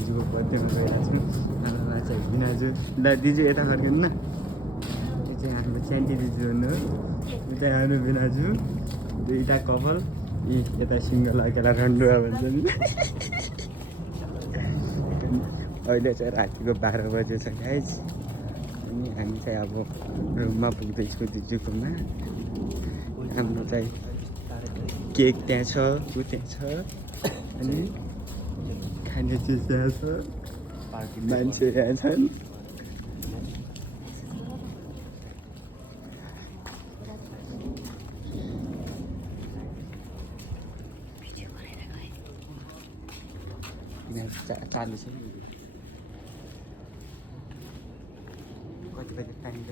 दिजुको बर्थडेमा गइरहेको छु आमामा चाहिँ भिनाजु ल दिजु यता फर्किनु न यो चाहिँ हाम्रो च्यान्टी दिजु हुनु हो उता हाम्रो भिनाजु दुईवटा कपाल यी यता सिङ्गल अकेला रन्डुवा भन्छ नि अहिले चाहिँ रातिको 12 बजे छ गाइज अनि हामी चाहिँ अब रुममा पुग्दैछौँ दिजुकोमा हाम्रो चाहिँ केक त्यहाँ छ ऊ त्यहाँ छ अनि खाने चिज त्यहाँ छ मान्छे यहाँ छन् चालु छ कति बजी time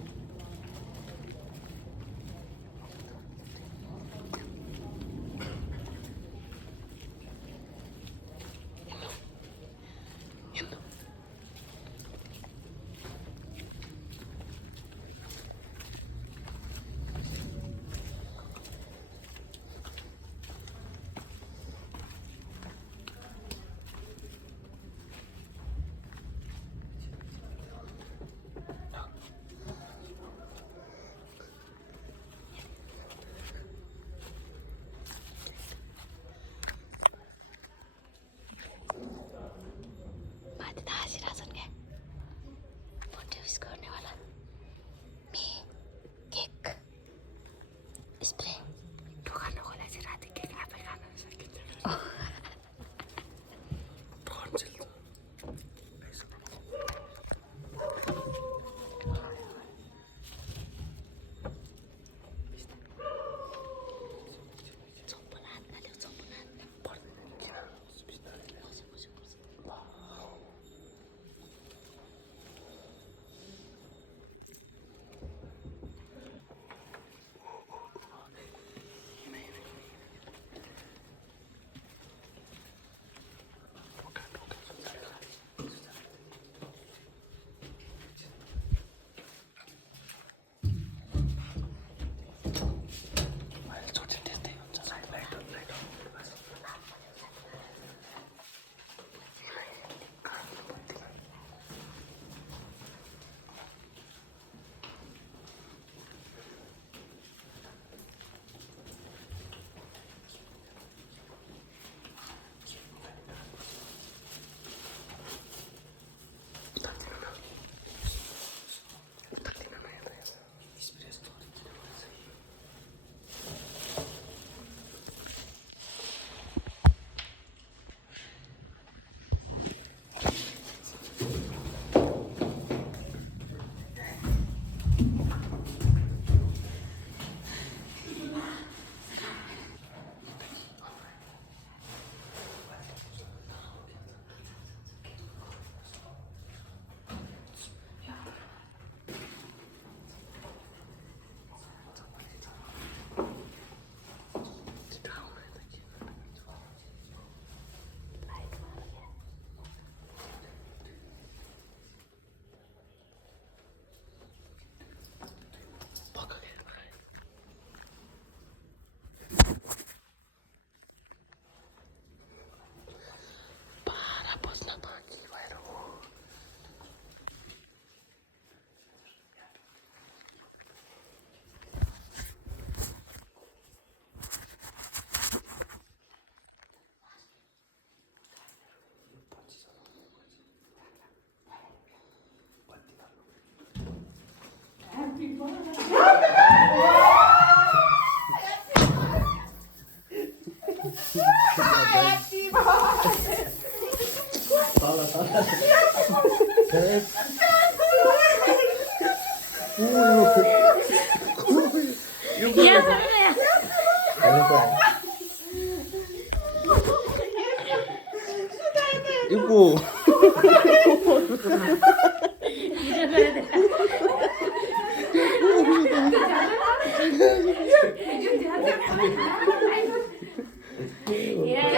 Ibu.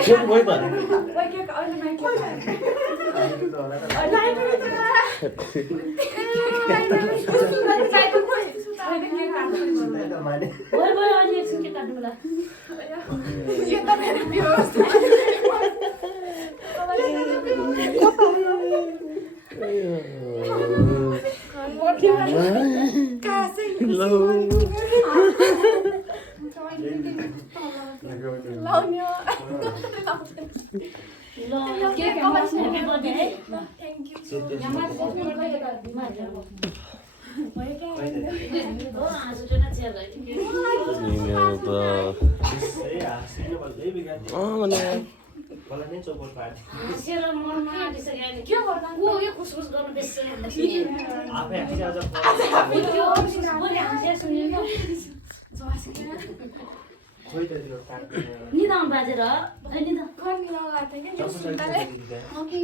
Trước cuối tuần. लाउने हो के कमास हैप्पी बर्थडे है थ्यांक यू निदान बाजेर निदान खर्नी लगाएको थियो कि